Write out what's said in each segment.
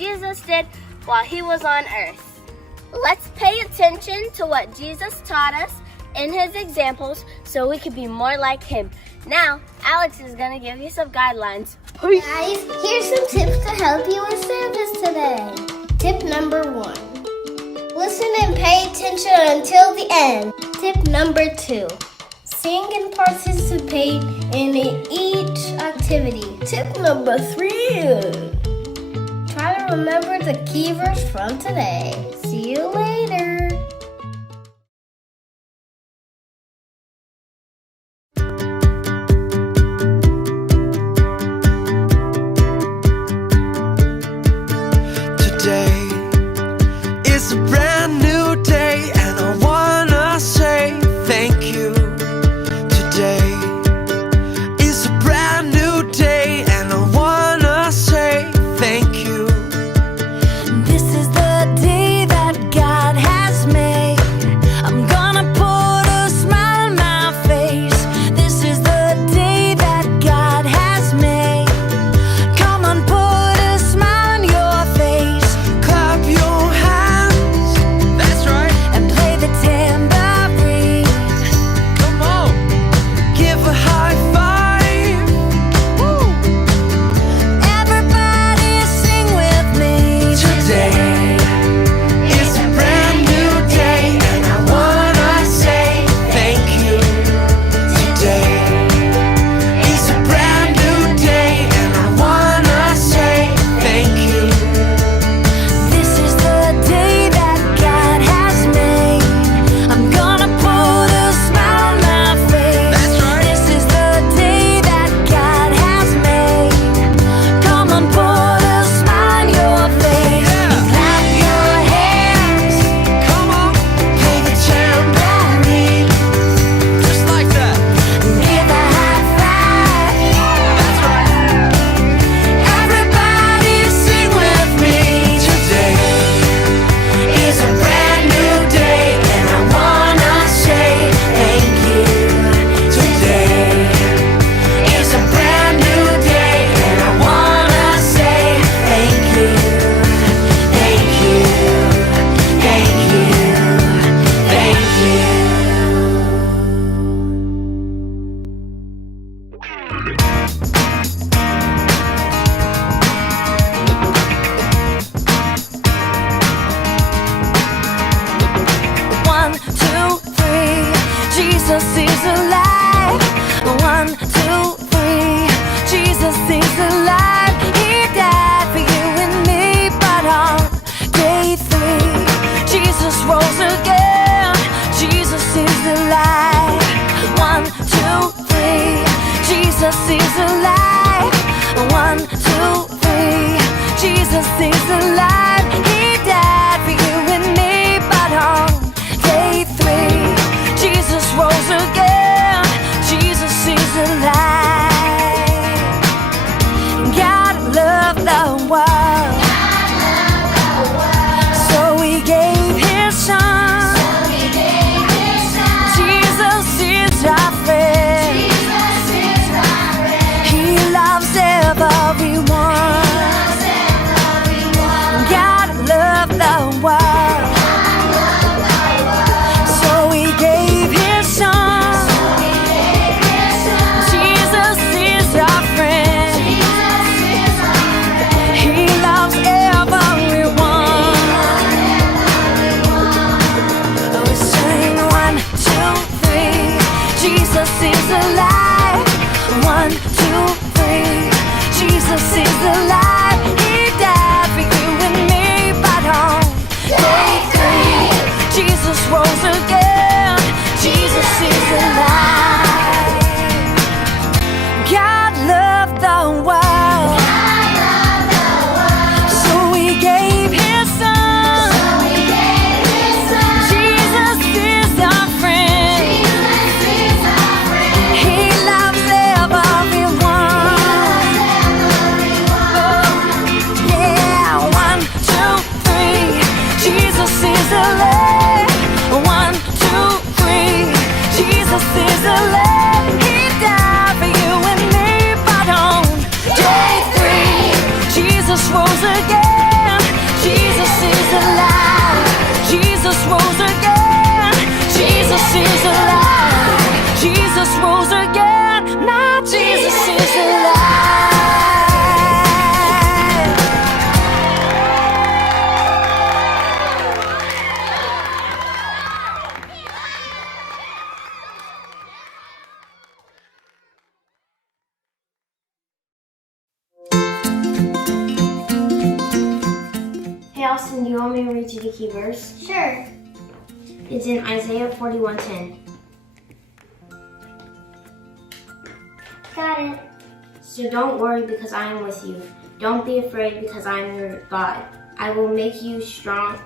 Jesus did while he was on earth. Let's pay attention to what Jesus taught us in his examples so we can be more like him. Now, Alex is going to give you some guidelines. Guys, here's some tips to help you in service today. Tip number 1. Listen and pay attention until the end. Tip number 2. Sing and participate in each activity. Tip number 3. Try to remember the key verse from today. See you later. Today is a brand new day, and I wanna say thank you. Today is a brand new day, and I wanna say thank you. This is the day that God has made. I'm gonna put a smile on my face. This is the day that God has made. Come on, put a smile on your face. Clap your hands, that's right, And play the tambourine. come on. Give a high five. Woo. Everybody sing with me. Today is a brand new day, and I wanna say thank you. Today is a brand new day, and I wanna say thank you. This is the day that God has made. I'm gonna put a smile on my face. That's right. This is the day that God has made. Come on, put a smile on your face. Yeah. Clap your hands. Come on, play the tambourine, just like that. Give a high five. That's right. Everybody sing with me. Today is a brand new day, and I wanna say thank you. Today is a brand new day, and I wanna say thank you. Thank you, thank you, thank you. 1, 2, 3, Jesus is alive. 1, 2, 3, Jesus is alive. He died for you and me, but on day 3, Jesus rose again. Jesus is alive. 1, 2, 3, Jesus is alive. 1, 2, 3, Jesus is alive. He died for you and me, but on day 3, Jesus rose again. Jesus is alive. God loved the world, so he gave his son. Jesus is our friend. He loves everyone. God loved the world, so he gave his son. Jesus is our friend. He loves everyone. We sing 1, 2, 3, Jesus is alive. 1, 2, 3, Jesus is alive. He died for you and me, but on day 3, Jesus rose again. Jesus is alive. God loved the world, so he gave his son. Jesus is our friend. He loves everyone. Yeah, 1, 2, 3, Jesus is alive. 1, 2, 3, Jesus is alive. He died for you and me, but on day 3, Jesus rose again. Austin, do you want me to read you the key verse? Sure. It's in Isaiah 41:10. Got it. So don't worry because I am with you. Don't be afraid because I am your God. I will make you strong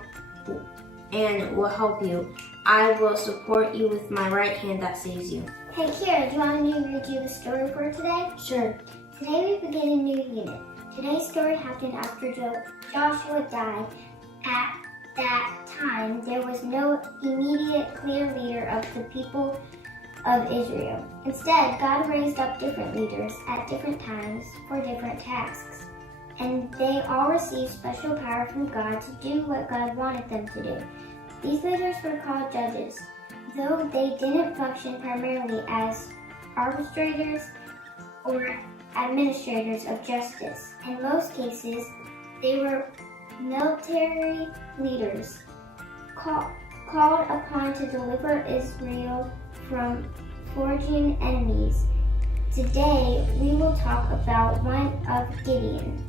and will help you. I will support you with my right hand that saves you. Hey, Kira, do you want me to read you the story for today? Sure. Today we begin a new unit. Today's story happened after Joshua died. At that time, there was no immediate clear leader of the people of Israel. Instead, God raised up different leaders at different times for different tasks. And they all received special power from God to do what God wanted them to do. These leaders were called judges, though they didn't function primarily as arbitrators or administrators of justice. In most cases, they were military leaders called upon to deliver Israel from foraging enemies. Today, we will talk about one of Gideon.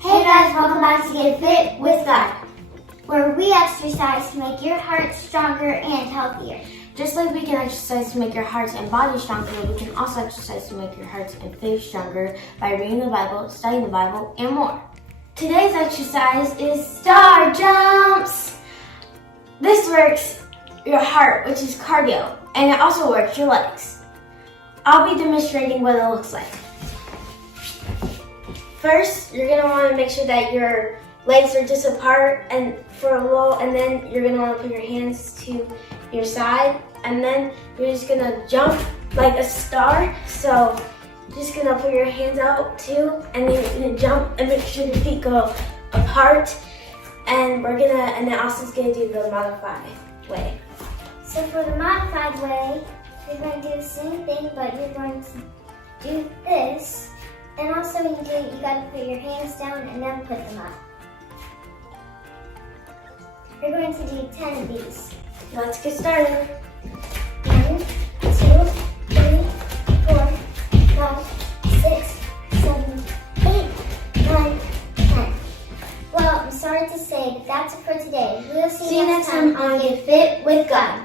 Hey guys, welcome back to Get Fit with God, where we exercise to make your heart stronger and healthier. Just like we can exercise to make your hearts and body stronger, we can also exercise to make your hearts and faith stronger by reading the Bible, studying the Bible, and more. Today's exercise is star jumps. This works your heart, which is cardio, and it also works your legs. I'll be demonstrating what it looks like. First, you're going to want to make sure that your legs are just apart and for a little, and then you're going to want to put your hands to your side, and then you're just going to jump like a star. So just going to put your hands out too, and then you're going to jump and make sure your feet go apart. And then Austin's going to do the modified way. So for the modified way, you're going to do the same thing, but you're going to do this. And also when you do it, you got to put your hands down and then put them up. We're going to do 10 of these. Let's get started. 1, 2, 3, 4, 5, 6, 7, 8, 9, 10. Well, I'm sorry to say, but that's it for today. We'll see you next time on Get Fit with God.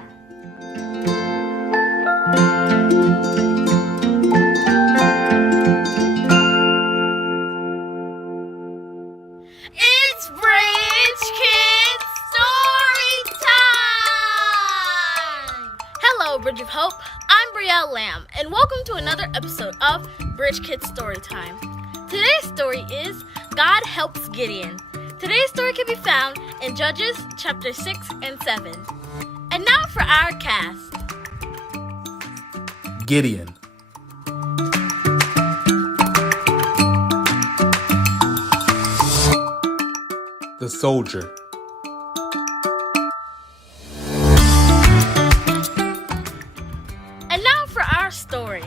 It's Bridge Kids Story Time! Hello, Bridge of Hope. I'm Brielle Lamb, and welcome to another episode of Bridge Kids Story Time. Today's story is God Helps Gideon. Today's story can be found in Judges chapter 6 and 7. And now for our cast. Gideon. The soldier. And now for our story.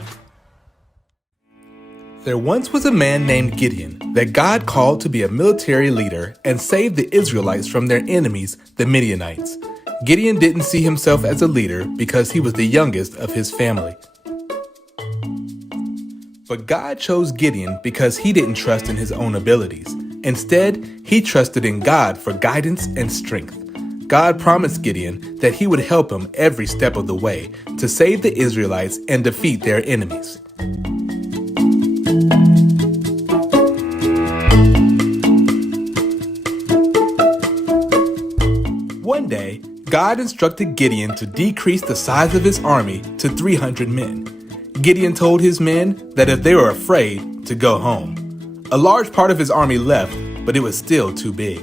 There once was a man named Gideon that God called to be a military leader and save the Israelites from their enemies, the Midianites. Gideon didn't see himself as a leader because he was the youngest of his family. But God chose Gideon because he didn't trust in his own abilities. Instead, he trusted in God for guidance and strength. God promised Gideon that he would help him every step of the way to save the Israelites and defeat their enemies. One day, God instructed Gideon to decrease the size of his army to 300 men. Gideon told his men that if they were afraid, to go home. A large part of his army left, but it was still too big.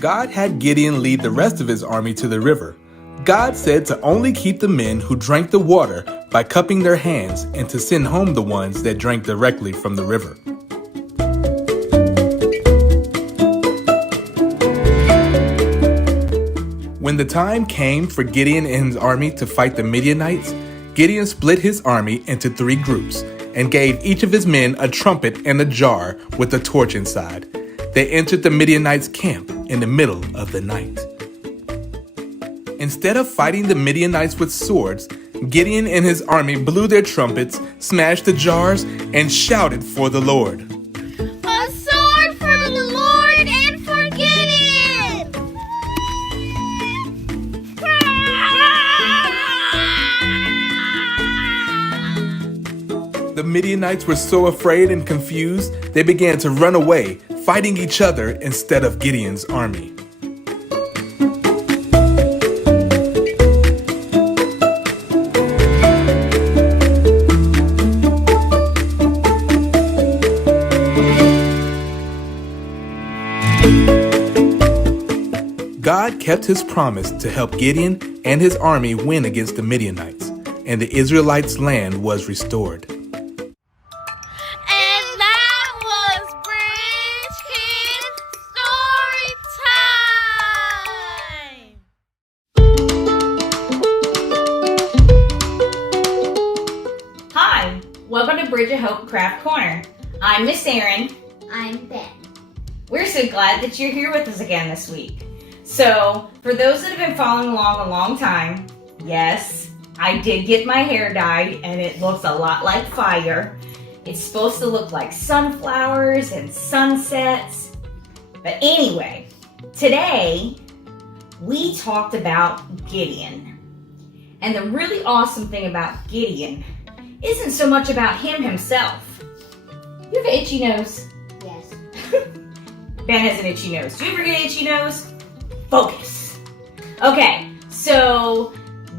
God had Gideon lead the rest of his army to the river. God said to only keep the men who drank the water by cupping their hands and to send home the ones that drank directly from the river. When the time came for Gideon and his army to fight the Midianites, Gideon split his army into 3 groups and gave each of his men a trumpet and a jar with a torch inside. They entered the Midianites' camp in the middle of the night. Instead of fighting the Midianites with swords, Gideon and his army blew their trumpets, smashed the jars, and shouted for the Lord. A sword for Midianites were so afraid and confused, they began to run away, fighting each other instead of Gideon's army. God kept his promise to help Gideon and his army win against the Midianites, and the Israelites' land was restored. And that was Bridge Kids Story Time! Hi, welcome to Bridge of Hope Craft Corner. I'm Miss Erin. I'm Ben. We're so glad that you're here with us again this week. So, for those that have been following along a long time, yes, I did get my hair dyed and it looks a lot like fire. It's supposed to look like sunflowers and sunsets. But anyway, today we talked about Gideon. And the really awesome thing about Gideon isn't so much about him himself. You have an itchy nose? Yes. Ben has an itchy nose. Do you ever get an itchy nose? Focus. Okay, so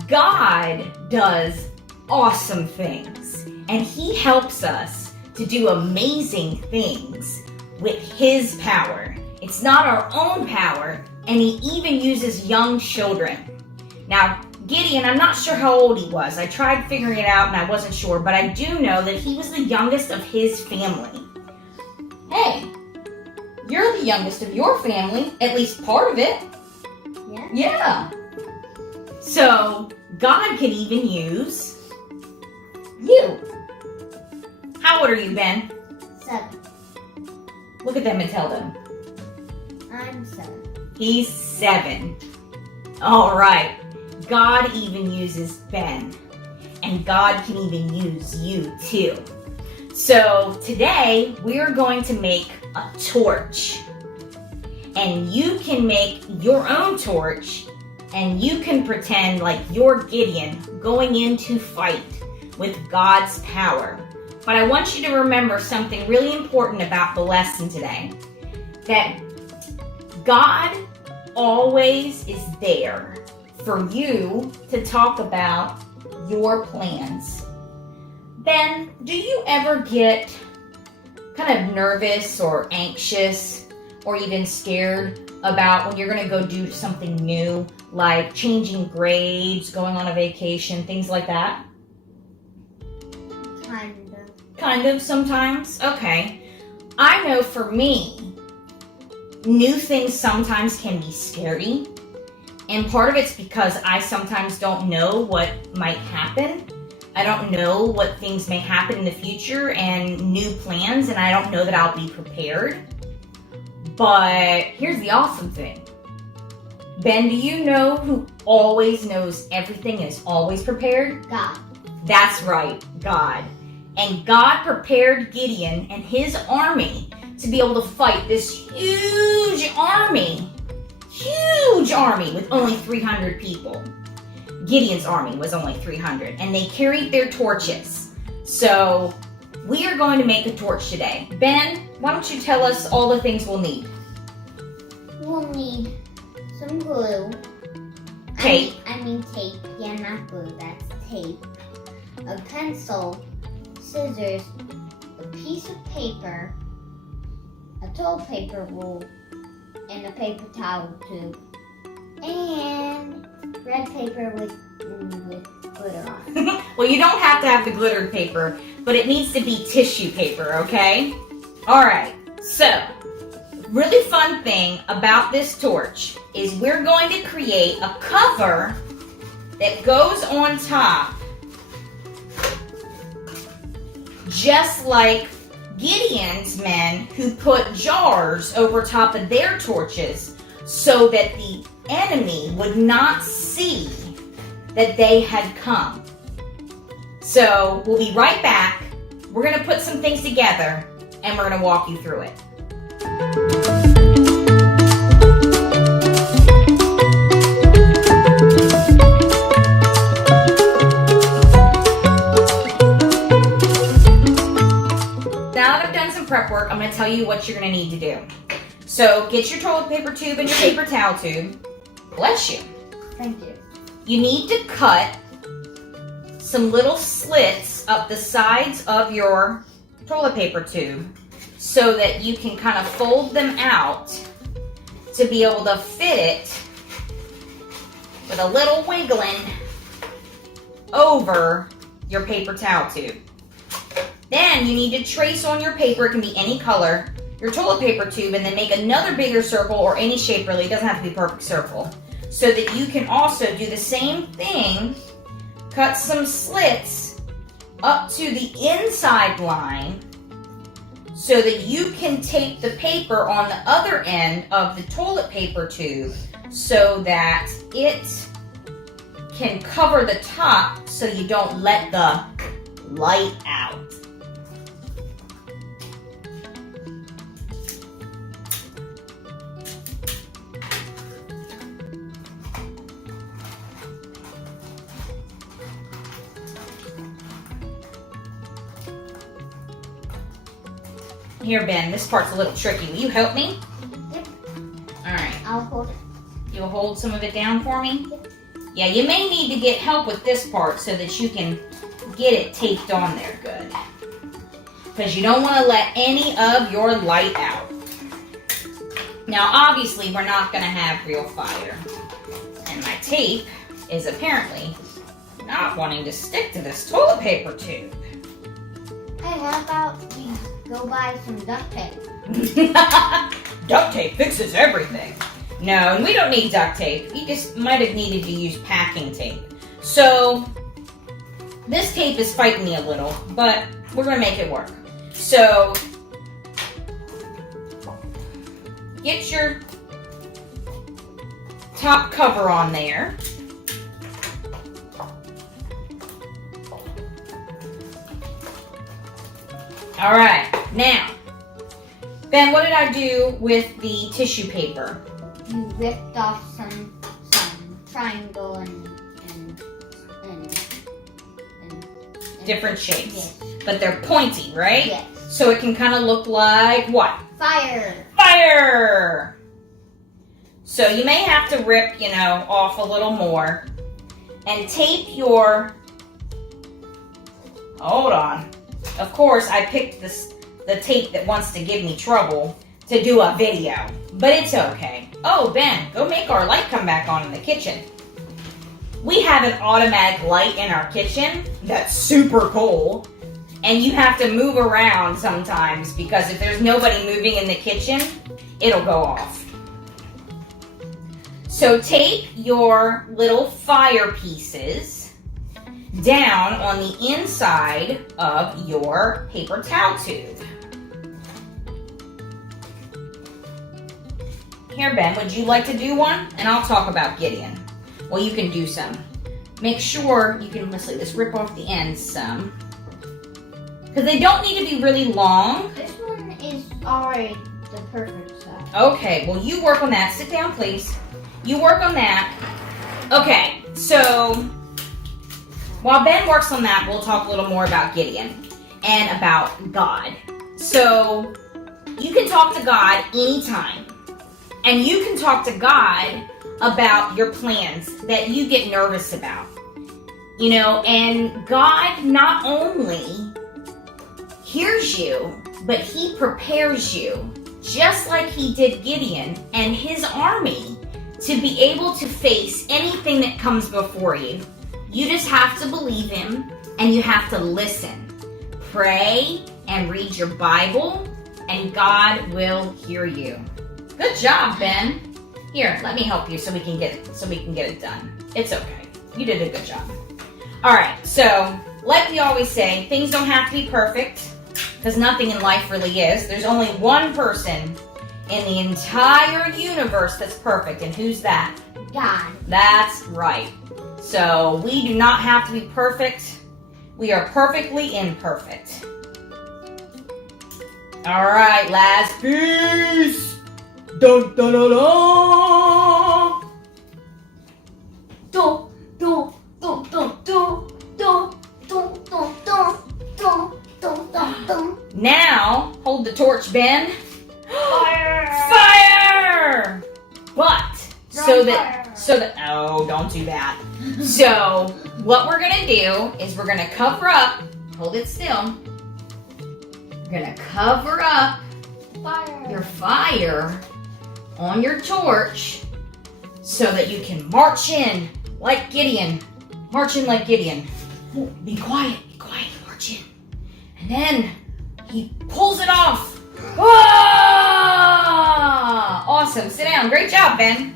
God does awesome things, and he helps us to do amazing things with his power. It's not our own power, and he even uses young children. Now, Gideon, I'm not sure how old he was. I tried figuring it out and I wasn't sure, but I do know that he was the youngest of his family. Hey, you're the youngest of your family, at least part of it. Yeah. Yeah. So, God can even use you. How old are you, Ben? 7. Look at them and tell them. I'm 7. He's 7. All right. God even uses Ben. And God can even use you too. So today we're going to make a torch. And you can make your own torch and you can pretend like you're Gideon going in to fight with God's power. But I want you to remember something really important about the lesson today. That God always is there for you to talk about your plans. Ben, do you ever get kind of nervous or anxious or even scared about when you're going to go do something new, like changing grades, going on a vacation, things like that? Kind of sometimes? Okay. I know for me, new things sometimes can be scary. And part of it's because I sometimes don't know what might happen. I don't know what things may happen in the future and new plans, and I don't know that I'll be prepared. But here's the awesome thing. Ben, do you know who always knows everything and is always prepared? God. That's right, God. And God prepared Gideon and his army to be able to fight this huge army with only 300 people. Gideon's army was only 300, and they carried their torches. So we are going to make a torch today. Ben, why don't you tell us all the things we'll need? We'll need some glue. Tape. I mean tape. Yeah, not glue. That's tape. A pencil, scissors, a piece of paper, a toilet paper roll, and a paper towel tube, and red paper with glitter on it. Well, you don't have to have the glittered paper, but it needs to be tissue paper, okay? All right, so really fun thing about this torch is we're going to create a cover that goes on top, just like Gideon's men who put jars over top of their torches so that the enemy would not see that they had come. So we'll be right back. We're going to put some things together and we're going to walk you through it. you what you're going to need to do. So get your toilet paper tube and your paper towel tube. Bless you. Thank you. You need to cut some little slits up the sides of your toilet paper tube so that you can kind of fold them out to be able to fit it with a little wiggling over your paper towel tube. Then you need to trace on your paper, it can be any color, your toilet paper tube, and then make another bigger circle or any shape really, it doesn't have to be a perfect circle, so that you can also do the same thing, cut some slits up to the inside line so that you can tape the paper on the other end of the toilet paper tube so that it can cover the top so you don't let the light out. Here, Ben, this part's a little tricky. Will you help me? Yep. All right. I'll hold it. You'll hold some of it down for me? Yeah, you may need to get help with this part so that you can get it taped on there good. Because you don't want to let any of your light out. Now, obviously, we're not going to have real fire. And my tape is apparently not wanting to stick to this toilet paper tube. Hey, how about we go buy some duct tape? Duct tape fixes everything. No, and we don't need duct tape. You just might have needed to use packing tape. So, this tape is fighting me a little, but we're going to make it work. So, get your top cover on there. All right, now, Ben, what did I do with the tissue paper? You ripped off some triangle and Different shapes, yes. but they're pointy, right? Yes. So it can kind of look like what? Fire. Fire! So you may have to rip, off a little more and tape your, hold on. Of course, I picked the tape that wants to give me trouble to do a video, but it's okay. Oh, Ben, go make our light come back on in the kitchen. We have an automatic light in our kitchen that's super cool, and you have to move around sometimes because if there's nobody moving in the kitchen, it'll go off. So tape your little fire pieces down on the inside of your paper towel tube. Here, Ben, would you like to do one? And I'll talk about Gideon. Well, you can do some. Make sure you can, let's rip off the ends some. Because they don't need to be really long. This one is already the perfect size. Okay, well, you work on that. Sit down, please. You work on that. Okay, so while Ben works on that, we'll talk a little more about Gideon and about God. So you can talk to God anytime. And you can talk to God about your plans that you get nervous about. And God not only hears you, but He prepares you, just like He did Gideon and his army, to be able to face anything that comes before you. You just have to believe Him, and you have to listen. Pray and read your Bible, and God will hear you. Good job, Ben. Here, let me help you so we can get it done. It's okay. You did a good job. All right, so like we always say, things don't have to be perfect because nothing in life really is. There's only one person in the entire universe that's perfect, and who's that? God. That's right. So we do not have to be perfect. We are perfectly imperfect. All right, last piece. Dun, dun, dun, dun. Do, do, do, do, do, do, do, do, do, do, do, do, do. Now, hold the torch, Ben. Oh, don't do that. So what we're gonna do is we're gonna cover up, hold it still. We're gonna cover up your fire on your torch so that you can march in like Gideon. March in like Gideon. Be quiet, march in. And then he pulls it off. Ah! Awesome, sit down. Great job, Ben.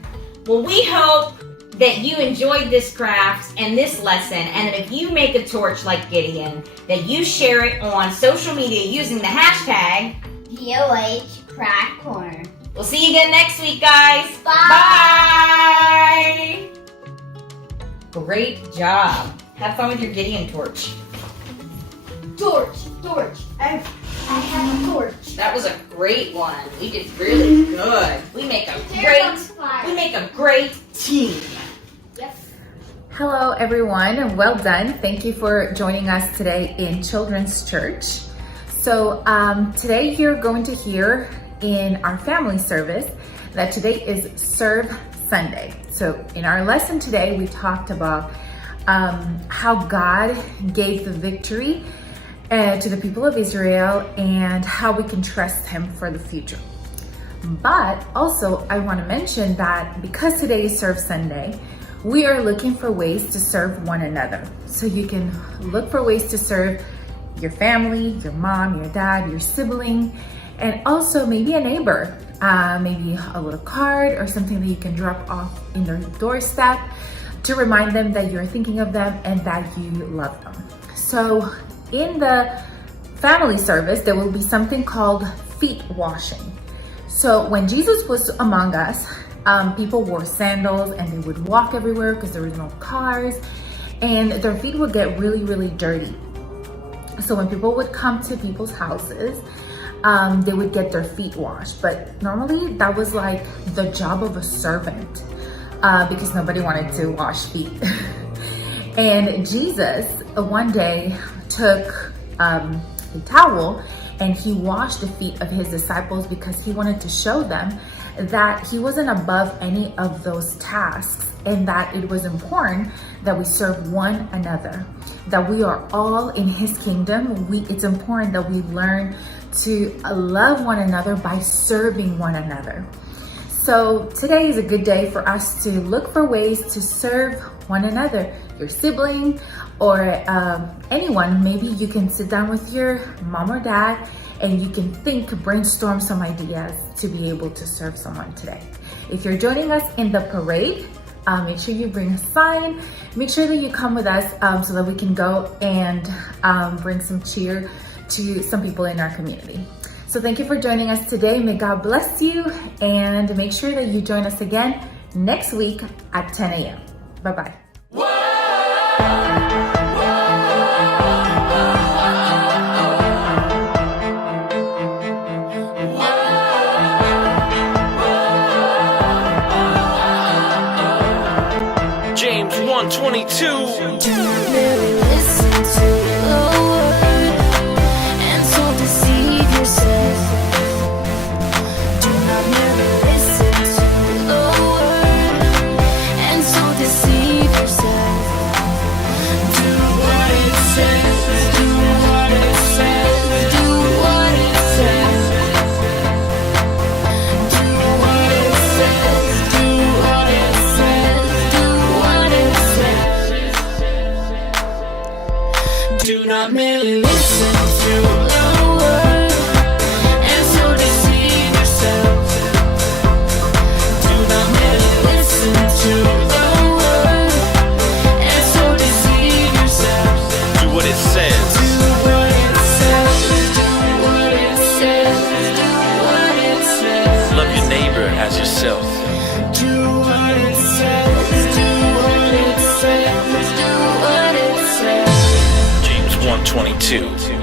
Well, we hope that you enjoyed this craft and this lesson, and that if you make a torch like Gideon, that you share it on social media using the hashtag GOH Crack Corner. We'll see you again next week, guys. Bye. Bye. Great job. Have fun with your Gideon torch. Torch. I have a torch. That was a great one. We did really good. We make a great team. Yep. Hello everyone, and well done. Thank you for joining us today in Children's Church. So today you're going to hear in our family service that today is Serve Sunday. So in our lesson today, we talked about how God gave the victory to the people of Israel and how we can trust Him for the future. But also I want to mention that because today is Serve Sunday, we are looking for ways to serve one another. So you can look for ways to serve your family, your mom, your dad, your sibling, and also maybe a neighbor, maybe a little card or something that you can drop off in their doorstep to remind them that you're thinking of them and that you love them. So in the family service, there will be something called feet washing. So when Jesus was among us, people wore sandals and they would walk everywhere because there was no cars, and their feet would get really, really dirty. So when people would come to people's houses, they would get their feet washed. But normally that was like the job of a servant because nobody wanted to wash feet. And Jesus one day took a towel and he washed the feet of his disciples because he wanted to show them that he wasn't above any of those tasks, and that it was important that we serve one another, that we are all in his kingdom. It's important that we learn to love one another by serving one another. So today is a good day for us to look for ways to serve one another, your sibling or anyone. Maybe you can sit down with your mom or dad and you can brainstorm some ideas to be able to serve someone today. If you're joining us in the parade, make sure you bring a sign. Make sure that you come with us so that we can go and bring some cheer to some people in our community. So thank you for joining us today. May God bless you, and make sure that you join us again next week at 10 a.m. Bye-bye. James 1:22. Do not merely listen to the word and so deceive yourself. Do not merely listen to the word and so deceive yourself. Do what it says. Do what it says. Do what it says. Do what it says. Do what it says. Do what it says. Do not merely listen to the word and so deceive yourself. Do not merely listen to the word and so deceive yourself. Do what it says. Do what it says. Do what it says. Do what it says. Love your neighbor as yourself. Do what it says. Do what it says. Do what it says. James 1:22.